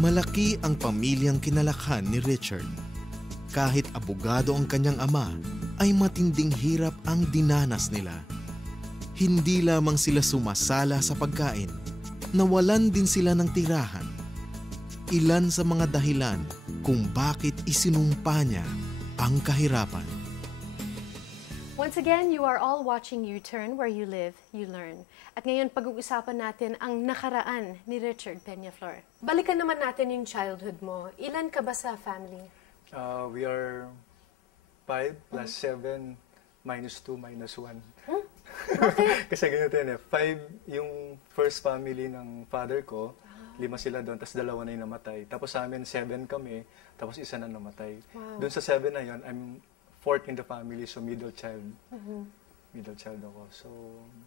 Malaki ang pamilyang kinalakhan ni Richard. Kahit abogado ang kanyang ama, ay matinding hirap ang dinanas nila. Hindi lamang sila sumasala sa pagkain, nawalan din sila ng tirahan. Ilan sa mga dahilan kung bakit isinumpa niya ang kahirapan. Once again, you are all watching U-Turn, where you live, you learn. At ngayon, pag-uusapan natin ang nakaraan ni Richard Peñaflor. Balikan naman natin yung childhood mo. Ilan ka ba sa family? We are 5 plus 7 minus 2 minus 1. Okay. Kasi ganito yan eh. 5 yung first family ng father ko. 5 sila doon, tapos 2 na yung namatay. Tapos sa amin, 7 kami, tapos 1 na namatay. Wow. Doon sa 7 na yun, I'm 4th in the family, so middle child. Middle child ako.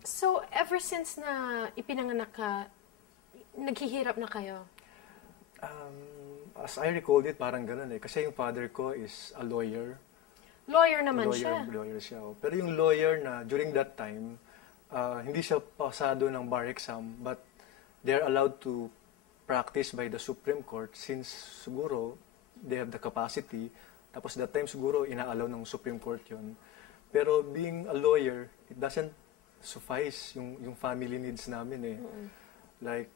So, ever since na ipinanganak ka, naghihirap na kayo? As I recall it, parang ganun eh. Kasi yung father ko is a lawyer. Lawyer naman siya. Lawyer siya. Pero yung lawyer na during that time, hindi siya pasado ng bar exam, but they're allowed to practice by the Supreme Court since siguro they have the capacity. Tapos that time siguro ina-allow ng Supreme Court yun. Pero being a lawyer, it doesn't suffice yung family needs namin eh. Like,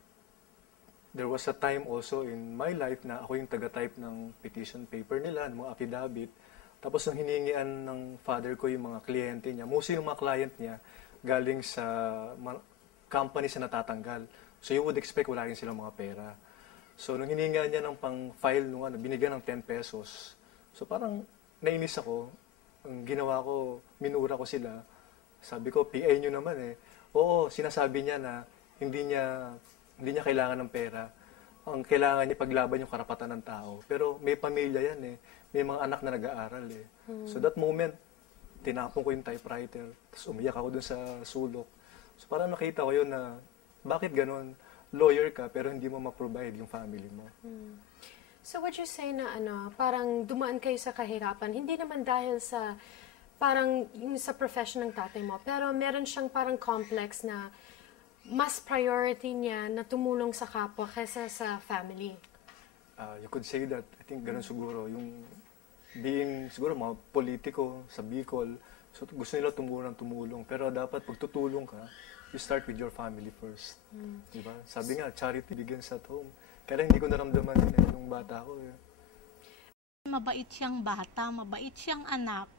there was a time also in my life na ako yung taga-type ng petition paper nila, ng mga affidavit. Tapos nung hiningian ng father ko yung mga kliyente niya, mostly yung mga client niya, galing sa companies na natatanggal. So you would expect wala rin silang mga pera. So nung hiningian niya ng pang-file, binigyan ng 10 pesos. So parang nainis ako. Ang ginawa ko, minura ko sila. Sabi ko, PA nyo naman eh. Oo, sinasabi niya na hindi niya kailangan ng pera. Ang kailangan niya paglaban yung karapatan ng tao. Pero may pamilya yan eh. May mga anak na nag-aaral eh. So that moment, tinapon ko yung typewriter. Tapos umiyak ako dun sa sulok. So parang nakita ko yun na, bakit ganun? Lawyer ka pero hindi mo ma-provide yung family mo. So would you say na parang dumaan kayo sa kahirapan, hindi naman dahil sa parang yung sa profession ng tatay mo, pero meron siyang parang complex na mas priority niya na tumulong sa kapwa kaysa sa family? You could say that. I think ganun siguro. Yung being siguro mga politiko sa Bicol, so gusto nila tumulong. Pero dapat pag tutulong ka, you start with your family first. Diba? Sabi nga, charity begins at home. Kaya hindi ko naramdaman yun nung bata ko. Mabait siyang bata, mabait siyang anak.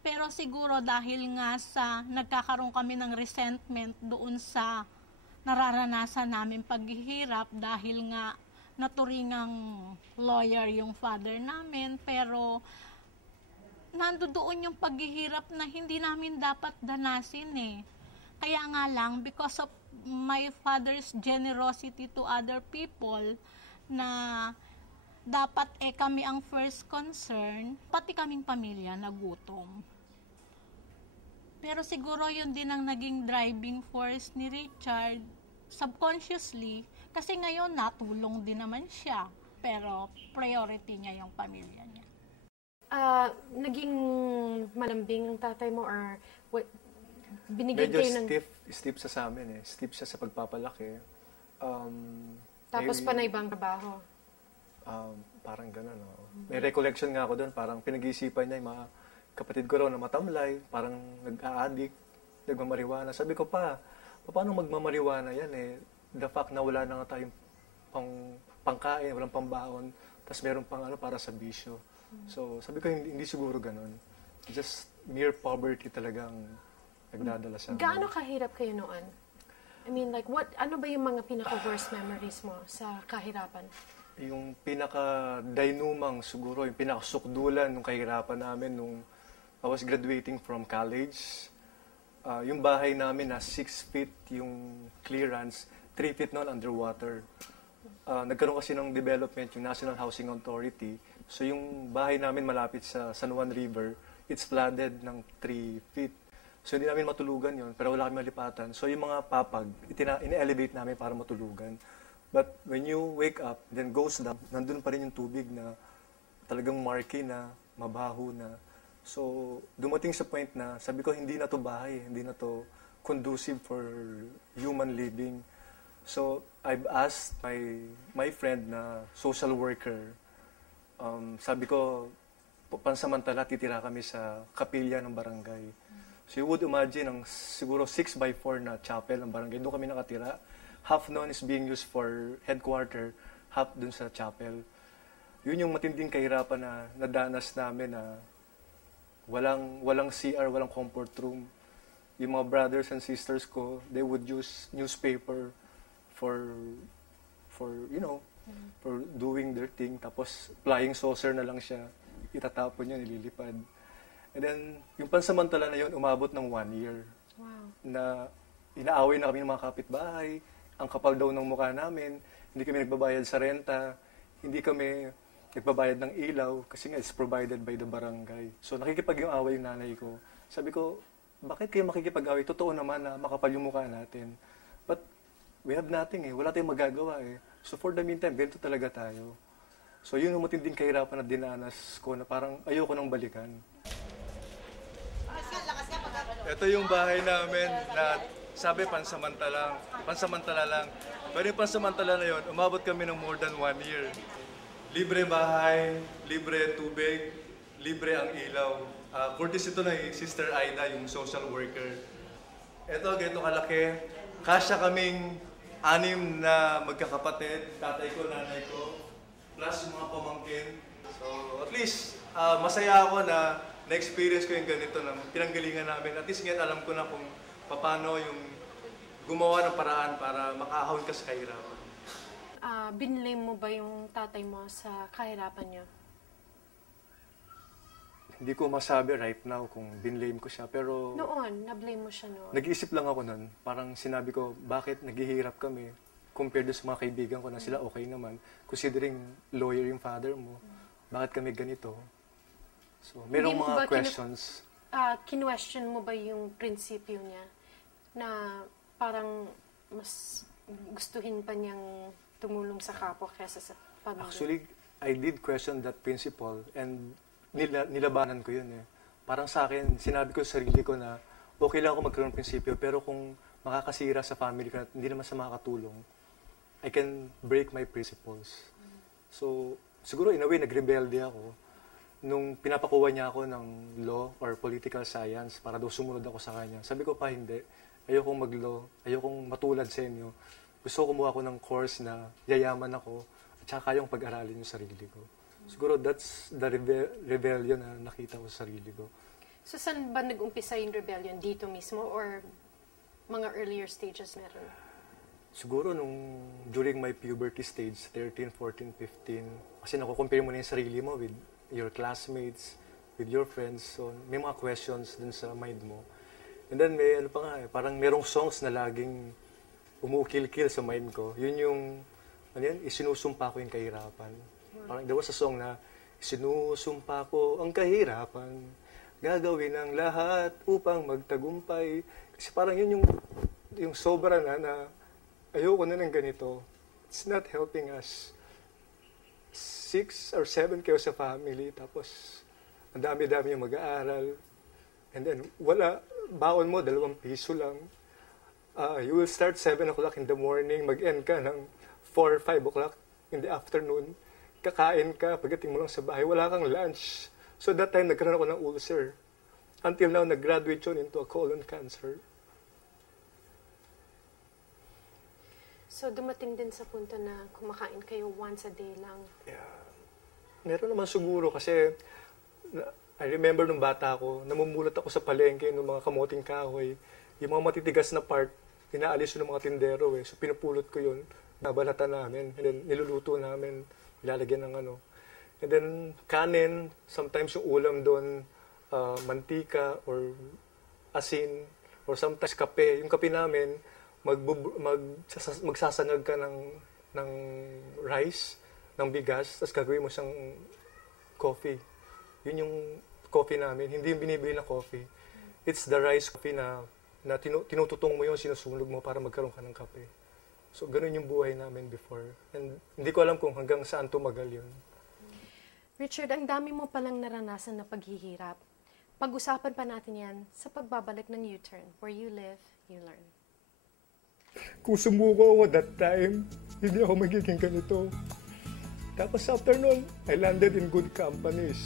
Pero siguro dahil nga sa nagkakaroon kami ng resentment doon sa nararanasan namin paghihirap dahil nga naturingang lawyer yung father namin, pero nandoon yung paghihirap na hindi namin dapat danasin eh. Kaya nga lang, because of my father's generosity to other people, na dapat kami ang first concern, pati kaming pamilya nagutom. Pero siguro yun din ang naging driving force ni Richard, subconsciously, kasi ngayon natulong din naman siya, pero priority niya yung pamilya niya. Naging malambing ang tatay mo or binigyan kayo ng... Medyo stiff siya sa amin eh. Stiff siya sa pagpapalaki. Tapos panay bang trabaho? Parang gano'n. May recollection nga ako doon. Parang pinag-iisipan niya yung mga kapatid ko raw na matamlay. Parang nag-a-addict, nagmamariwana. Sabi ko paano magmamariwana yan eh? The fact na wala na nga tayong pangkain, walang pambaon, tapos meron pang para sa bisyo. So sabi ko hindi siguro gano'n. Just mere poverty talagang nagdadala sa amin. Gaano kahirap kayo noon? I mean, like, ano ba yung mga pinaka-worst memories mo sa kahirapan? Yung pinaka-dainumang siguro, yung pinaka-sukdulan ng kahirapan namin nung I was graduating from college. Yung bahay namin na 6 feet yung clearance, 3 feet noon underwater. Nagkaroon kasi ng development yung National Housing Authority. So yung bahay namin malapit sa San Juan River, it's flooded ng 3 feet. So hindi namin matulugan yon, pero wala kami malipatan. So yung mga papag, ini-elevate namin para matulugan. But when you wake up, then goes down, nandun pa rin yung tubig na talagang murky na, mabaho na. So dumating sa point na sabi ko hindi na to bahay, hindi na to conducive for human living. So, I've asked my friend na social worker, sabi ko, pansamantala titira kami sa kapilya ng barangay. So you would imagine ang siguro 6x4 na chapel ng barangay. Doon kami nakatira. Half noon is being used for headquarter, half dun sa chapel. Yun yung matinding kahirapan na nadanas namin na walang CR, walang comfort room. Yung mga brothers and sisters ko, they would use newspaper for for doing their thing. Tapos flying saucer na lang siya. Itatapon niya, nililipad. And then, yung pansamantala na yun, umabot ng 1 year. Wow. Na inaaway na kami ng mga kapitbahay, ang kapal daw ng mukha namin, hindi kami nagbabayad sa renta, hindi kami nagbabayad ng ilaw, kasi nga it's provided by the barangay. So nakikipag-away yung nanay ko. Sabi ko, bakit kayo makikipag-away? Totoo naman na makapal yung mukha natin. But we have nothing wala tayong magagawa So for the meantime, ganito talaga tayo. So yun yung matinding kahirapan na dinanas ko na parang ayoko nang balikan. Ito yung bahay namin na sabi pansamantala lang. Pero yung pansamantala na yun, umabot kami ng more than 1 year. Libre bahay, libre tubig, libre ang ilaw. Courtesy ito na Sister Aida, yung social worker. Ito, ganito kalaki. Kasya kaming 6 na magkakapatid, tatay ko, nanay ko, plus yung mga pamangkin. So at least, masaya ako na na-experience ko yung ganito na pinanggalingan namin. At least ngayon alam ko na kung paano yung gumawa ng paraan para makahawin ka sa kahirapan. Binlame mo ba yung tatay mo sa kahirapan niya? Hindi ko masabi right now kung binlame ko siya, pero Noon, na-blame mo siya noon. nag-iisip lang ako nun. Parang sinabi ko, bakit naghihirap kami compared sa mga kaibigan ko na sila okay naman. Considering lawyer yung father mo, bakit kami ganito? So, merong Hindi mo mga ba questions. Kinwestiyon mo ba yung prinsipyo niya na parang mas gustuhin pa niyang tumulong sa kapwa kesa sa pamilya? Actually, I did question that principle and nilabanan ko yun Parang sa akin, sinabi ko sa sarili ko na okay lang ako magkaroon ng prinsipyo, pero kung makakasira sa family ko at hindi naman sa makakatulong, I can break my principles. So, siguro in a way, nagrebelde ako nung pinapakuha niya ako ng law or political science para daw sumunod ako sa kanya. Sabi ko pa, hindi. Ayokong mag-law, ayokong matulad sa inyo. Gusto ko kumuha ako ng course na yayaman ako at saka kayong pag-aralin yung sarili ko. Siguro that's the rebellion na nakita ko sa sarili ko. So, saan ba nag-umpisa yung rebellion? Dito mismo or mga earlier stages meron? Siguro during my puberty stage, 13, 14, 15, kasi nakukompare mo na yung sarili mo with your classmates, with your friends. So, may mga questions dun sa mind mo. And then, may parang merong songs na laging umukil-kil sa mind ko. Yun yung, isinusumpa ko yung kahirapan. Parang there was a song na, isinusumpa ko ang kahirapan, gagawin ang lahat upang magtagumpay. Kasi parang yun yung sobra na ayoko na ng ganito. It's not helping us. 6 or 7 kayo sa family, tapos ang dami-dami yung mag-aaral. And then, baon mo, 2 piso lang. You will start 7 o'clock in the morning, mag-end ka ng 4 or 5 o'clock in the afternoon. Kakain ka, pagdating mo lang sa bahay, wala kang lunch. So that time, nagkaroon ako ng ulcer. Until now, nag-graduate yun into a colon cancer. So, dumating din sa punto na kumakain kayo once a day lang? Yeah. Meron naman siguro kasi I remember nung bata ako, namumulat ako sa palengke ng mga kamoting kahoy. Yung mga matitigas na part, inaalis yun ng mga tindero So, pinupulot ko yun, nabalatan namin, and then niluluto namin, ilalagyan ng And then, kanin, sometimes yung ulam doon, mantika or asin, or sometimes kape. Yung kape namin, magsasangag ka ng rice, ng bigas, tapos gagawin mo siyang coffee. Yun yung coffee namin, hindi yung binibili na coffee. It's the rice coffee na tinututong mo yun, sinusunog mo para magkaroon ka ng kape. So, ganun yung buhay namin before. And hindi ko alam kung hanggang saan tumagal yun. Richard, ang dami mo palang naranasan na paghihirap. Pag-usapan pa natin yan sa pagbabalik ng U-Turn. Where you live, you learn. kung sumuko ako that time, hindi ako magiging ganito. Tapos after nun, I landed in good companies.